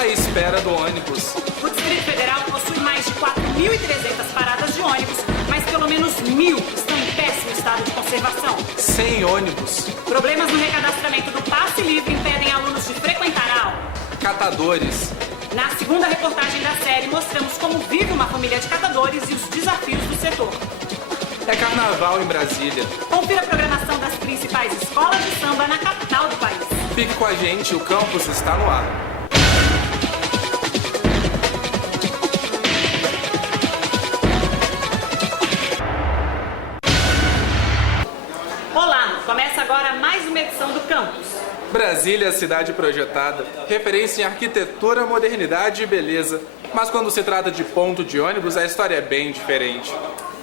à espera do ônibus. O Distrito Federal possui mais de 4.300 paradas de ônibus, mas pelo menos 1.000 estão em péssimo estado de conservação. Sem ônibus. Problemas no recadastramento do passe livre impedem alunos de frequentar a aula. Catadores. Na segunda reportagem da série, mostramos como vive uma família de catadores e os desafios do setor. É carnaval em Brasília. Confira a programação das principais escolas de samba na capital do país. Fique com a gente, o campus está no ar. Olá, começa agora mais uma edição do Campus. Brasília, cidade projetada, referência em arquitetura, modernidade e beleza. Mas quando se trata de ponto de ônibus, a história é bem diferente.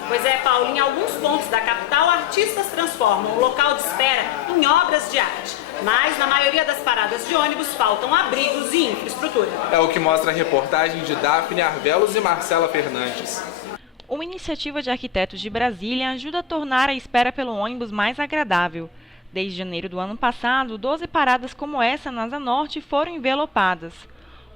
Pois é, Paulo, em alguns pontos da capital, artistas transformam o local de espera em obras de arte. Mas na maioria das paradas de ônibus faltam abrigos e infraestrutura. É o que mostra a reportagem de Daphne Arvelos e Marcela Fernandes. Uma iniciativa de arquitetos de Brasília ajuda a tornar a espera pelo ônibus mais agradável. Desde janeiro do ano passado, 12 paradas como essa na Asa Norte foram envelopadas.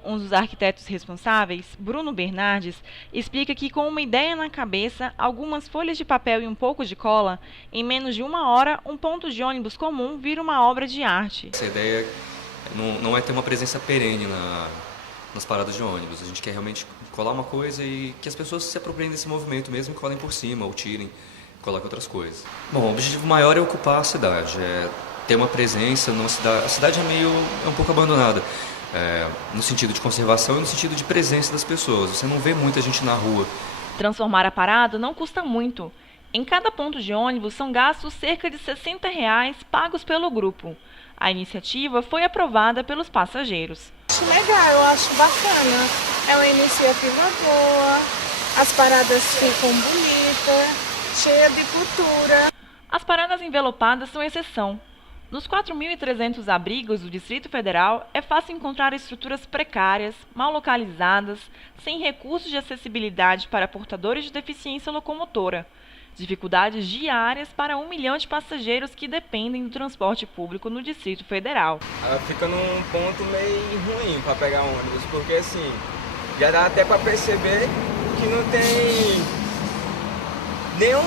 Um dos arquitetos responsáveis, Bruno Bernardes, explica que com uma ideia na cabeça, algumas folhas de papel e um pouco de cola, em menos de uma hora, um ponto de ônibus comum vira uma obra de arte. Essa ideia não é ter uma presença perene nas paradas de ônibus. A gente quer realmente colar uma coisa e que as pessoas se apropriem desse movimento mesmo, colhem por cima ou tirem, coloquem outras coisas. Bom, o objetivo maior é ocupar a cidade, é ter uma presença numa cidade. A cidade é um pouco abandonada. No sentido de conservação e no sentido de presença das pessoas. Você não vê muita gente na rua. Transformar a parada não custa muito. Em cada ponto de ônibus são gastos cerca de R$60 pagos pelo grupo. A iniciativa foi aprovada pelos passageiros. Acho legal, eu acho bacana. É uma iniciativa boa, as paradas ficam bonitas, cheia de cultura. As paradas envelopadas são exceção. Nos 4.300 abrigos do Distrito Federal, é fácil encontrar estruturas precárias, mal localizadas, sem recursos de acessibilidade para portadores de deficiência locomotora. Dificuldades diárias para 1 milhão de passageiros que dependem do transporte público no Distrito Federal. Fica num ponto meio ruim para pegar ônibus, porque assim, já dá até para perceber que não tem nenhum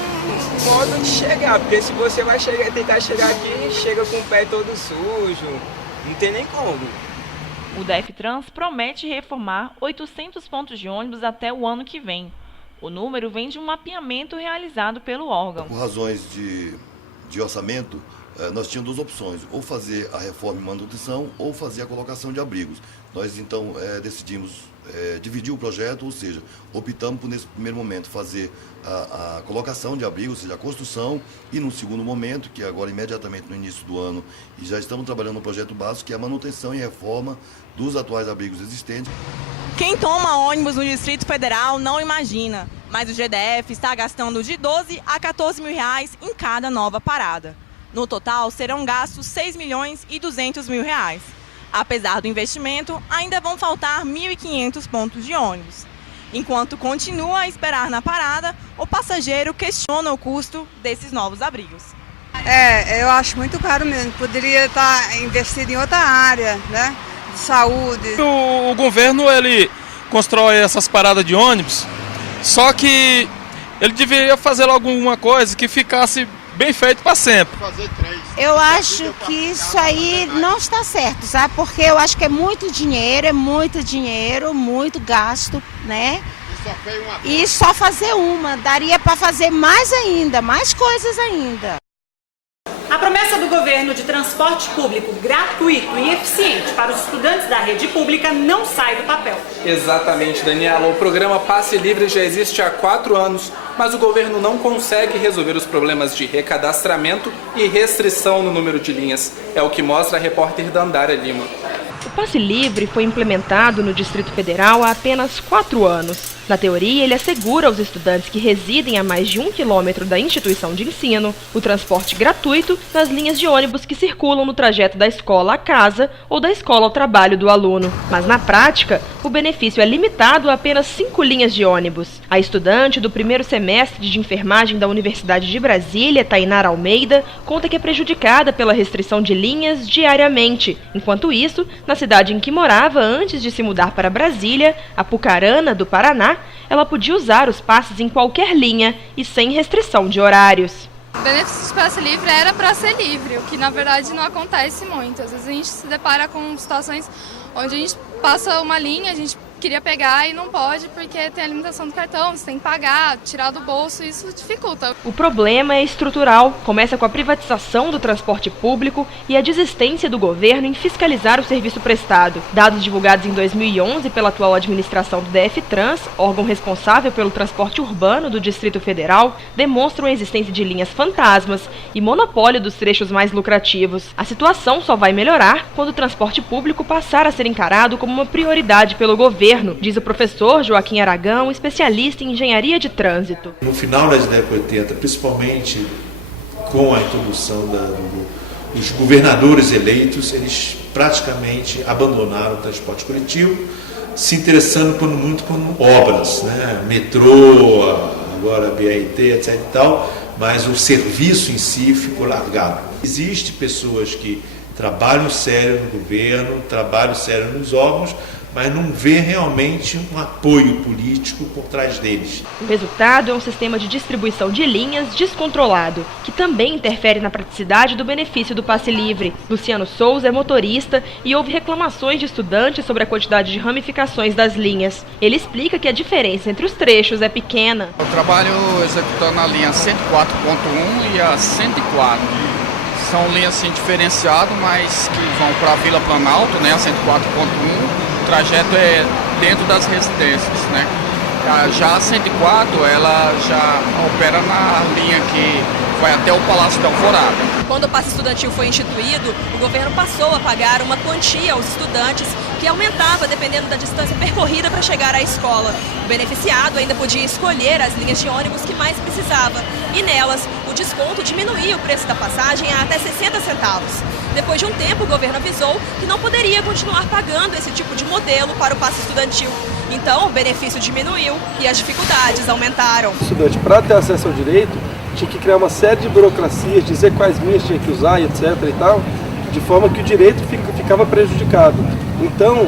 modo de chegar, porque se você vai tentar chegar aqui, chega com o pé todo sujo, não tem nem como. O DFTrans promete reformar 800 pontos de ônibus até o ano que vem. O número vem de um mapeamento realizado pelo órgão. Por razões de orçamento, nós tínhamos duas opções, ou fazer a reforma e manutenção ou fazer a colocação de abrigos. Nós então decidimos dividir o projeto, ou seja, optamos por nesse primeiro momento fazer a colocação de abrigos, ou seja, a construção, e no segundo momento, que agora imediatamente no início do ano, e já estamos trabalhando no projeto básico, que é a manutenção e reforma dos atuais abrigos existentes. Quem toma ônibus no Distrito Federal não imagina, mas o GDF está gastando de 12 a 14 mil reais em cada nova parada. No total, serão gastos 6 milhões e 200 mil reais. Apesar do investimento, ainda vão faltar 1.500 pontos de ônibus. Enquanto continua a esperar na parada, o passageiro questiona o custo desses novos abrigos. Eu acho muito caro mesmo. Poderia estar investido em outra área, né? De saúde. O governo ele constrói essas paradas de ônibus, só que ele deveria fazer alguma coisa que ficasse bem feito para sempre. Eu acho que isso aí não está certo, sabe? Porque eu acho que é muito dinheiro, muito gasto, né? E só fazer uma, daria para fazer mais ainda, mais coisas ainda. A promessa do governo de transporte público gratuito e eficiente para os estudantes da rede pública não sai do papel. Exatamente, Daniela. O programa Passe Livre já existe há 4 anos, mas o governo não consegue resolver os problemas de recadastramento e restrição no número de linhas. É o que mostra a repórter Dandara Lima. O Passe Livre foi implementado no Distrito Federal há apenas 4 anos. Na teoria, ele assegura aos estudantes que residem a mais de 1 quilômetro da instituição de ensino o transporte gratuito nas linhas de ônibus que circulam no trajeto da escola à casa ou da escola ao trabalho do aluno. Mas na prática, o benefício é limitado a apenas 5 linhas de ônibus. A estudante do primeiro semestre de enfermagem da Universidade de Brasília, Tainara Almeida, conta que é prejudicada pela restrição de linhas diariamente. Enquanto isso, na cidade em que morava antes de se mudar para Brasília, Apucarana, do Paraná, ela podia usar os passes em qualquer linha e sem restrição de horários. O benefício do passe livre era para ser livre, o que na verdade não acontece muito. Às vezes a gente se depara com situações onde a gente passa uma linha, a gente queria pegar e não pode porque tem a limitação do cartão, você tem que pagar, tirar do bolso, e isso dificulta. O problema é estrutural. Começa com a privatização do transporte público e a desistência do governo em fiscalizar o serviço prestado. Dados divulgados em 2011 pela atual administração do DF-Trans, órgão responsável pelo transporte urbano do Distrito Federal, demonstram a existência de linhas fantasmas e monopólio dos trechos mais lucrativos. A situação só vai melhorar quando o transporte público passar a ser encarado como uma prioridade pelo governo, diz o professor Joaquim Aragão, especialista em engenharia de trânsito. No final da década de 80, principalmente com a introdução dos governadores eleitos, eles praticamente abandonaram o transporte coletivo, se interessando muito por obras, né? Metrô, agora BRT, etc. e tal, mas o serviço em si ficou largado. Existem pessoas que trabalham sério no governo, trabalham sério nos órgãos, mas não vê realmente um apoio político por trás deles. O resultado é um sistema de distribuição de linhas descontrolado, que também interfere na praticidade do benefício do passe livre. Luciano Souza é motorista e houve reclamações de estudantes sobre a quantidade de ramificações das linhas. Ele explica que a diferença entre os trechos é pequena. Eu trabalho executando a linha 104.1 e a 104. São linhas assim, diferenciadas, mas que vão para a Vila Planalto, né, a 104.1. O trajeto é dentro das residências, né? Já a 104, ela já opera na linha que vai até o Palácio da Alvorada. Quando o passe estudantil foi instituído, o governo passou a pagar uma quantia aos estudantes que aumentava dependendo da distância percorrida para chegar à escola. O beneficiado ainda podia escolher as linhas de ônibus que mais precisava e nelas o desconto diminuía o preço da passagem a até 60 centavos. Depois de um tempo, o governo avisou que não poderia continuar pagando esse tipo de modelo para o passe estudantil. Então, o benefício diminuiu e as dificuldades aumentaram. O estudante, para ter acesso ao direito, tinha que criar uma série de burocracias, dizer quais linhas tinha que usar, etc. e tal, de forma que o direito ficava prejudicado. Então,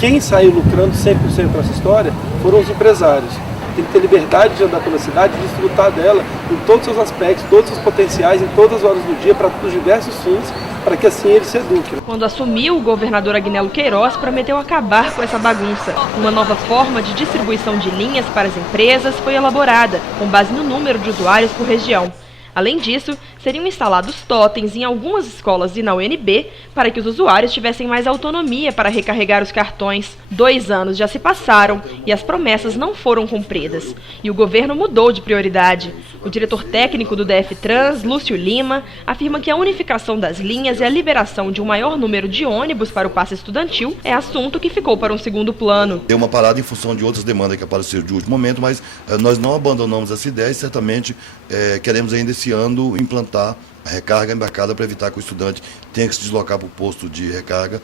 quem saiu lucrando 100% nessa história foram os empresários. Tem que ter liberdade de andar pela cidade e desfrutar dela em todos os seus aspectos, todos os potenciais, em todas as horas do dia, para os diversos fins, para que assim ele se eduque. Quando assumiu, o governador Agnello Queiroz prometeu acabar com essa bagunça. Uma nova forma de distribuição de linhas para as empresas foi elaborada, com base no número de usuários por região. Além disso, seriam instalados totens em algumas escolas e na UNB para que os usuários tivessem mais autonomia para recarregar os cartões. 2 anos já se passaram e as promessas não foram cumpridas. E o governo mudou de prioridade. O diretor técnico do DF-Trans, Lúcio Lima, afirma que a unificação das linhas e a liberação de um maior número de ônibus para o passe estudantil é assunto que ficou para um segundo plano. Deu uma parada em função de outras demandas que apareceram de último momento, mas nós não abandonamos essa ideia e certamente queremos ainda esse ano implantar a recarga embarcada para evitar que o estudante tenha que se deslocar para o posto de recarga,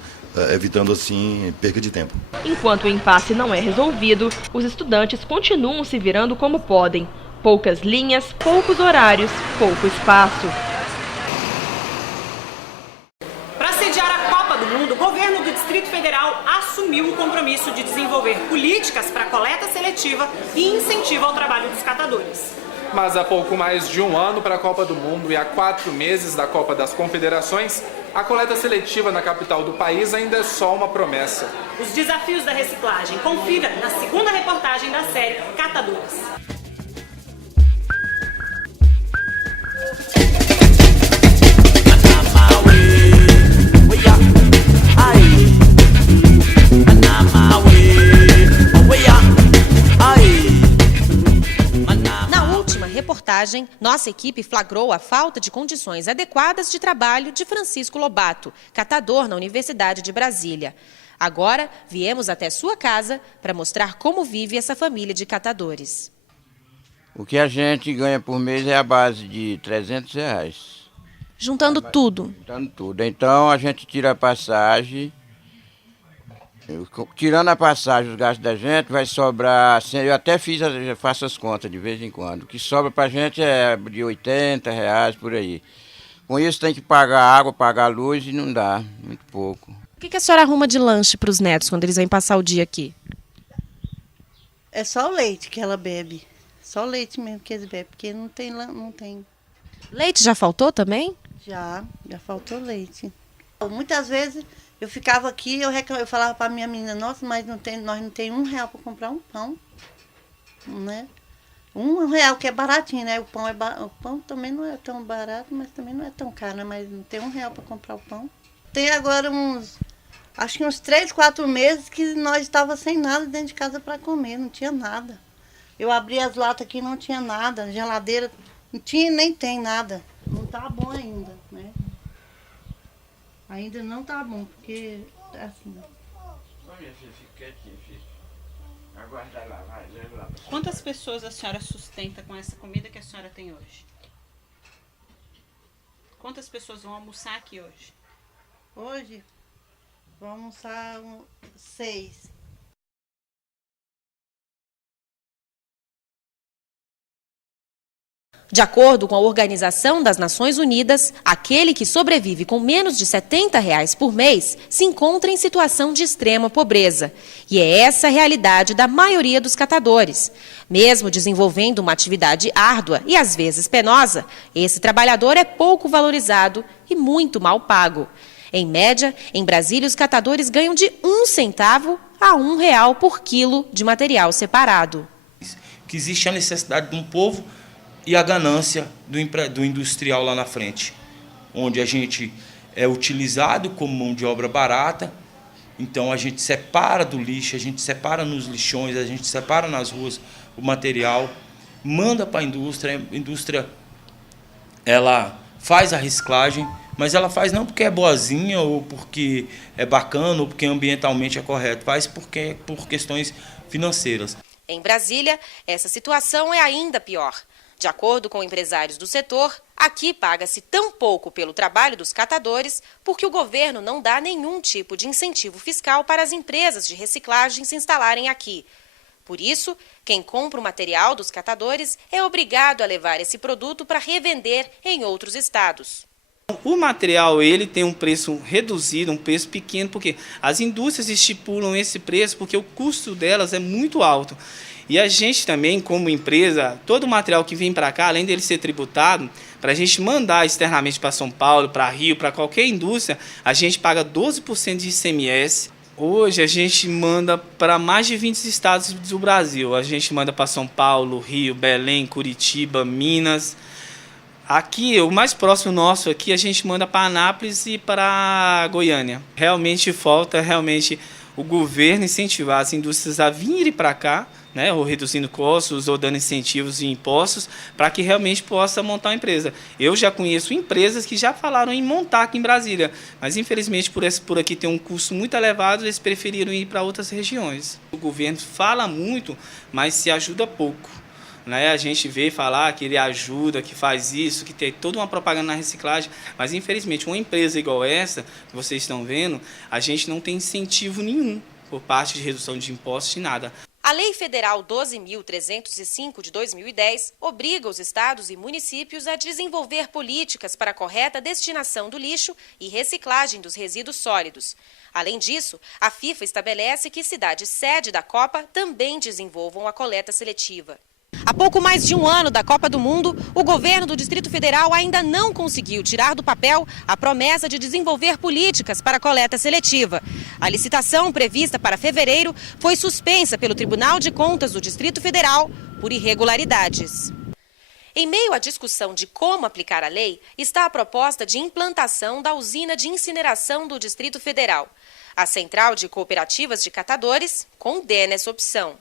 evitando assim perca de tempo. Enquanto o impasse não é resolvido, os estudantes continuam se virando como podem. Poucas linhas, poucos horários, pouco espaço. Para sediar a Copa do Mundo, o governo do Distrito Federal assumiu o compromisso de desenvolver políticas para coleta seletiva e incentivo ao trabalho dos catadores. Mas há pouco mais de um ano para a Copa do Mundo e há 4 meses da Copa das Confederações, a coleta seletiva na capital do país ainda é só uma promessa. Os desafios da reciclagem. Confira na segunda reportagem da série Catadores. reportagem, nossa equipe flagrou a falta de condições adequadas de trabalho de Francisco Lobato, catador na Universidade de Brasília. Agora, viemos até sua casa para mostrar como vive essa família de catadores. O que a gente ganha por mês é a base de R$300. Juntando tudo? Juntando tudo. Então, a gente tira a passagem. Tirando a passagem, os gastos da gente, vai sobrar, eu até faço as contas de vez em quando, o que sobra pra gente é de R$80 por aí. Com isso tem que pagar água, pagar luz e não dá, muito pouco. O que a senhora arruma de lanche para os netos quando eles vêm passar o dia aqui? É só o leite que ela bebe, só o leite mesmo que eles bebem, porque não tem. Leite já faltou também? Já faltou leite. Muitas vezes eu ficava aqui, eu falava para minha menina, nossa, mas nós não tem R$1 para comprar um pão, né? R$1 que é baratinho, né? O pão também não é tão barato, mas também não é tão caro, né? Mas não tem R$1 para comprar o pão. Tem agora acho que uns 3, 4 meses que nós estávamos sem nada dentro de casa para comer, não tinha nada. Eu abri as latas aqui, não tinha nada, geladeira não tinha nem tem nada. Não tá bom ainda, né? Ainda não tá bom, porque assim. Aguarda lá, vai, leva lá. Quantas pessoas a senhora sustenta com essa comida que a senhora tem hoje? Quantas pessoas vão almoçar aqui hoje? Hoje vão almoçar 6. De acordo com a Organização das Nações Unidas, aquele que sobrevive com menos de R$70 por mês se encontra em situação de extrema pobreza. E é essa a realidade da maioria dos catadores. Mesmo desenvolvendo uma atividade árdua e às vezes penosa, esse trabalhador é pouco valorizado e muito mal pago. Em média, em Brasília, os catadores ganham de 1 centavo a R$1 por quilo de material separado. Que existe a necessidade de um povo e a ganância do industrial lá na frente, onde a gente é utilizado como mão de obra barata, então a gente separa do lixo, a gente separa nos lixões, a gente separa nas ruas o material, manda para a indústria ela faz a reciclagem, mas ela faz não porque é boazinha ou porque é bacana ou porque ambientalmente é correto, faz por questões financeiras. Em Brasília, essa situação é ainda pior. De acordo com empresários do setor, aqui paga-se tão pouco pelo trabalho dos catadores porque o governo não dá nenhum tipo de incentivo fiscal para as empresas de reciclagem se instalarem aqui. Por isso, quem compra o material dos catadores é obrigado a levar esse produto para revender em outros estados. O material ele tem um preço reduzido, um preço pequeno, porque as indústrias estipulam esse preço porque o custo delas é muito alto. E a gente também, como empresa, todo o material que vem para cá, além dele ser tributado, para a gente mandar externamente para São Paulo, para Rio, para qualquer indústria, a gente paga 12% de ICMS. Hoje a gente manda para mais de 20 estados do Brasil. A gente manda para São Paulo, Rio, Belém, Curitiba, Minas. Aqui, o mais próximo nosso aqui, a gente manda para Anápolis e para Goiânia. Realmente falta o governo incentivar as indústrias a virem para cá, né, ou reduzindo custos ou dando incentivos e impostos para que realmente possa montar uma empresa. Eu já conheço empresas que já falaram em montar aqui em Brasília, mas infelizmente por aqui tem um custo muito elevado, eles preferiram ir para outras regiões. O governo fala muito, mas se ajuda pouco. Né? A gente vê falar que ele ajuda, que faz isso, que tem toda uma propaganda na reciclagem, mas infelizmente uma empresa igual essa, que vocês estão vendo, a gente não tem incentivo nenhum por parte de redução de impostos e nada. A Lei Federal 12.305 de 2010 obriga os estados e municípios a desenvolver políticas para a correta destinação do lixo e reciclagem dos resíduos sólidos. Além disso, a FIFA estabelece que cidades sede da Copa também desenvolvam a coleta seletiva. Há pouco mais de um ano da Copa do Mundo, o governo do Distrito Federal ainda não conseguiu tirar do papel a promessa de desenvolver políticas para a coleta seletiva. A licitação prevista para fevereiro foi suspensa pelo Tribunal de Contas do Distrito Federal por irregularidades. Em meio à discussão de como aplicar a lei, está a proposta de implantação da usina de incineração do Distrito Federal. A Central de Cooperativas de Catadores condena essa opção.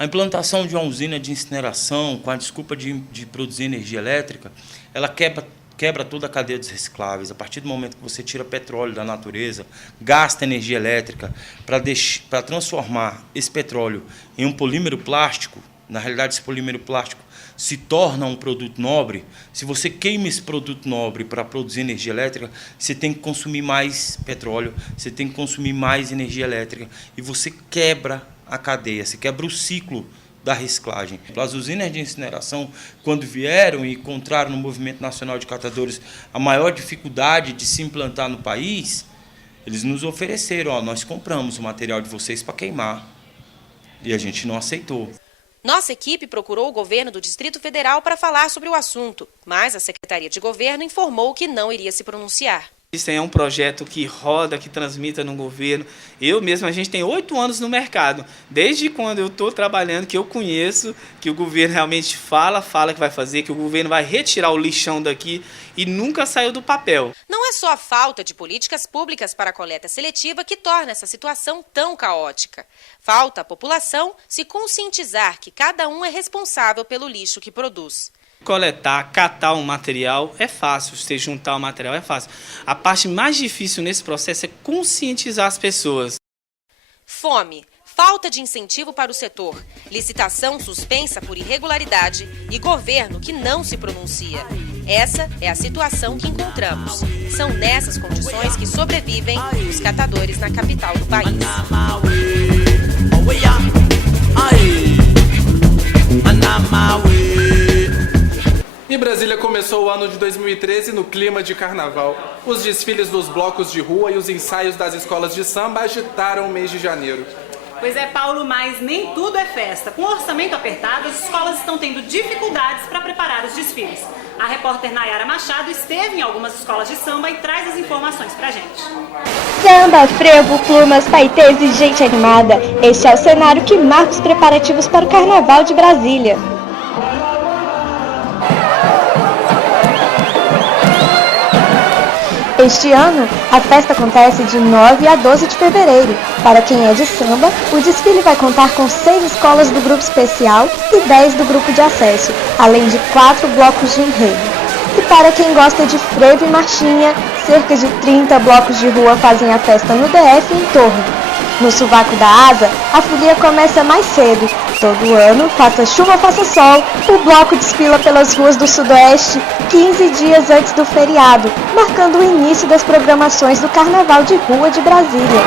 A implantação de uma usina de incineração, com a desculpa de produzir energia elétrica, ela quebra toda a cadeia dos recicláveis. A partir do momento que você tira petróleo da natureza, gasta energia elétrica para transformar esse petróleo em um polímero plástico, na realidade esse polímero plástico se torna um produto nobre. Se você queima esse produto nobre para produzir energia elétrica, você tem que consumir mais petróleo, você tem que consumir mais energia elétrica, e você quebra a cadeia, você quebra o ciclo da reciclagem. As usinas de incineração, quando vieram e encontraram no Movimento Nacional de Catadores a maior dificuldade de se implantar no país, eles nos ofereceram, ó, nós compramos o material de vocês para queimar, e a gente não aceitou. Nossa equipe procurou o governo do Distrito Federal para falar sobre o assunto, mas a Secretaria de Governo informou que não iria se pronunciar. Isso é um projeto que roda, que transmita no governo. Eu mesmo, a gente tem 8 anos no mercado. Desde quando eu estou trabalhando, que eu conheço, que o governo realmente fala que vai fazer, que o governo vai retirar o lixão daqui e nunca saiu do papel. Não é só a falta de políticas públicas para a coleta seletiva que torna essa situação tão caótica. Falta a população se conscientizar que cada um é responsável pelo lixo que produz. Coletar, catar um material é fácil, você juntar o material é fácil. A parte mais difícil nesse processo é conscientizar as pessoas. Fome, falta de incentivo para o setor, licitação suspensa por irregularidade e governo que não se pronuncia. Essa é a situação que encontramos. São nessas condições que sobrevivem os catadores na capital do país. E Brasília começou o ano de 2013 no clima de carnaval. Os desfiles dos blocos de rua e os ensaios das escolas de samba agitaram o mês de janeiro. Pois é, Paulo, mas nem tudo é festa. Com orçamento apertado, as escolas estão tendo dificuldades para preparar os desfiles. A repórter Nayara Machado esteve em algumas escolas de samba e traz as informações pra gente. Samba, frevo, plumas, paetês e gente animada. Este é o cenário que marca os preparativos para o Carnaval de Brasília. Este ano, a festa acontece de 9 a 12 de fevereiro. Para quem é de samba, o desfile vai contar com 6 escolas do grupo especial e 10 do grupo de acesso, além de 4 blocos de enredo. E para quem gosta de frevo e marchinha, cerca de 30 blocos de rua fazem a festa no DF e em torno. No Sovaco da Asa, a folia começa mais cedo. Todo ano, faça chuva ou faça sol, o bloco desfila pelas ruas do Sudoeste 15 dias antes do feriado, marcando o início das programações do Carnaval de Rua de Brasília.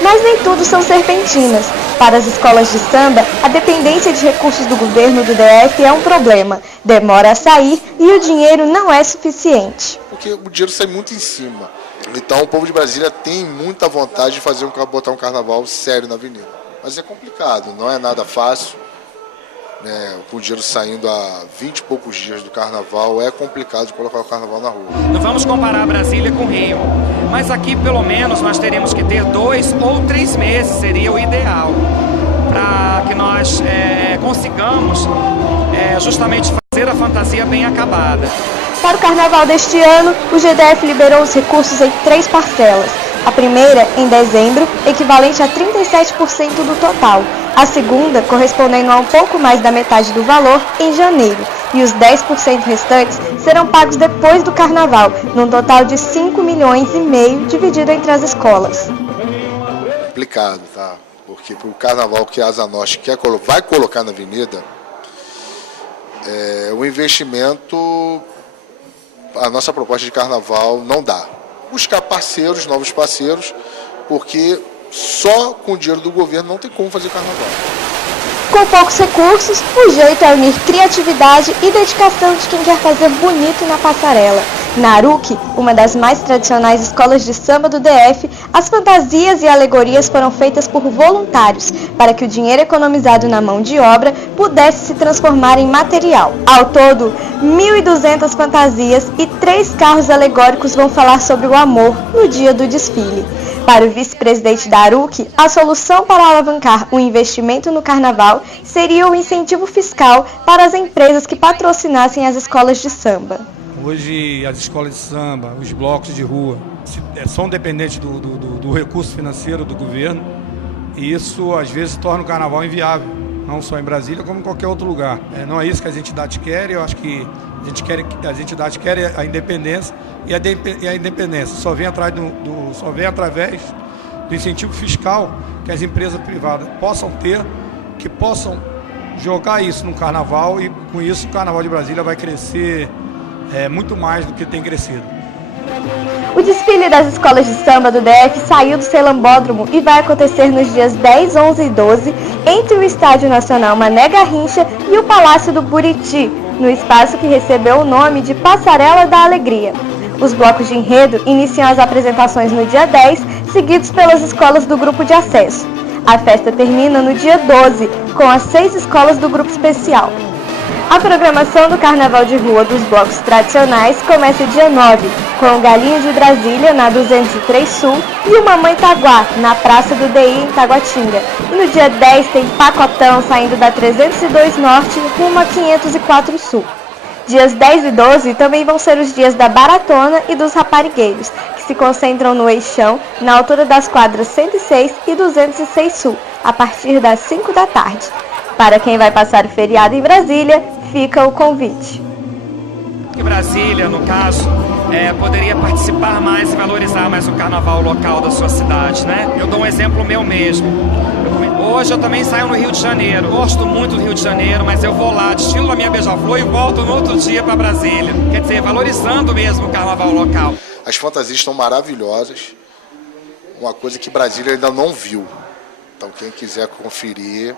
Mas nem tudo são serpentinas. Para as escolas de samba, a dependência de recursos do governo do DF é um problema. Demora a sair e o dinheiro não é suficiente. Porque o dinheiro sai muito em cima. Então o povo de Brasília tem muita vontade de botar um carnaval sério na avenida. Mas é complicado, não é nada fácil. Com o dinheiro saindo há 20 e poucos dias do carnaval, é complicado de colocar o carnaval na rua. Não vamos comparar Brasília com Rio, mas aqui pelo menos nós teríamos que ter 2 ou 3 meses, seria o ideal, para que nós consigamos justamente fazer a fantasia bem acabada. Para o carnaval deste ano, o GDF liberou os recursos em 3 parcelas. A primeira, em dezembro, equivalente a 37% do total. A segunda, correspondendo a um pouco mais da metade do valor, em janeiro. E os 10% restantes serão pagos depois do carnaval, num total de 5,5 milhões dividido entre as escolas. Complicado, tá? Porque para o carnaval que a Asa Norte vai colocar na avenida, o investimento, a nossa proposta de carnaval não dá. Buscar parceiros, novos parceiros, porque só com o dinheiro do governo não tem como fazer carnaval. Com poucos recursos, o jeito é unir criatividade e dedicação de quem quer fazer bonito na passarela. Na Aruc, uma das mais tradicionais escolas de samba do DF, as fantasias e alegorias foram feitas por voluntários, para que o dinheiro economizado na mão de obra pudesse se transformar em material. Ao todo, 1.200 fantasias e 3 carros alegóricos vão falar sobre o amor no dia do desfile. Para o vice-presidente da ARUC, a solução para alavancar o investimento no carnaval seria o incentivo fiscal para as empresas que patrocinassem as escolas de samba. Hoje as escolas de samba, os blocos de rua, são dependentes do recurso financeiro do governo e isso às vezes torna o carnaval inviável, não só em Brasília como em qualquer outro lugar. Não é isso que as entidades querem, eu acho que as entidades querem a independência e a independência só vem através do incentivo fiscal que as empresas privadas possam ter, que possam jogar isso no carnaval e com isso o Carnaval de Brasília vai crescer muito mais do que tem crescido. O desfile das escolas de samba do DF saiu do Celambódromo e vai acontecer nos dias 10, 11 e 12 entre o Estádio Nacional Mané Garrincha e o Palácio do Buriti, no espaço que recebeu o nome de Passarela da Alegria. Os blocos de enredo iniciam as apresentações no dia 10, seguidos pelas escolas do grupo de acesso. A festa termina no dia 12, com as 6 escolas do grupo especial. A programação do Carnaval de Rua dos blocos tradicionais começa dia 9, com o Galinho de Brasília, na 203 Sul, e o Mamãe Taguá, na Praça do DI, em Taguatinga. E no dia 10 tem Pacotão, saindo da 302 Norte, rumo a 504 Sul. Dias 10 e 12 também vão ser os dias da Baratona e dos Raparigueiros, que se concentram no Eixão, na altura das quadras 106 e 206 Sul, a partir das 5 da tarde. Para quem vai passar o feriado em Brasília, fica o convite. Brasília, no caso, poderia participar mais e valorizar mais o carnaval local da sua cidade, né? Eu dou um exemplo meu mesmo. Hoje eu também saio no Rio de Janeiro, gosto muito do Rio de Janeiro, mas eu vou lá, destilo a minha beija-flor e volto no outro dia para Brasília. Quer dizer, valorizando mesmo o carnaval local. As fantasias estão maravilhosas, uma coisa que Brasília ainda não viu. Então quem quiser conferir,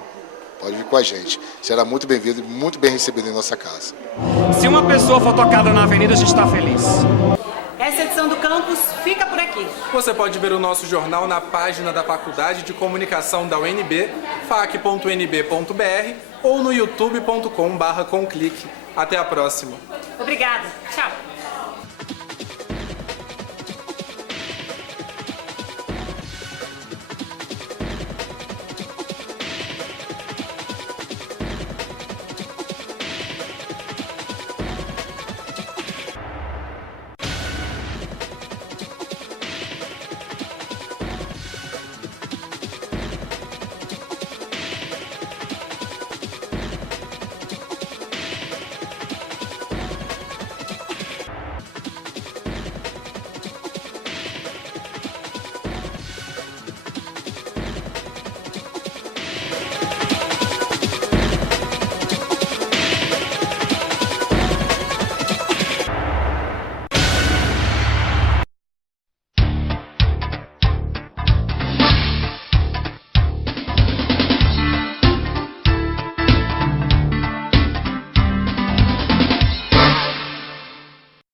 pode vir com a gente. Será muito bem-vindo e muito bem recebido em nossa casa. Se uma pessoa for tocada na avenida, a gente está feliz. Essa edição do Campus fica por aqui. Você pode ver o nosso jornal na página da Faculdade de Comunicação da UNB, fac.unb.br ou no youtube.com/conclique. Até a próxima. Obrigada. Tchau.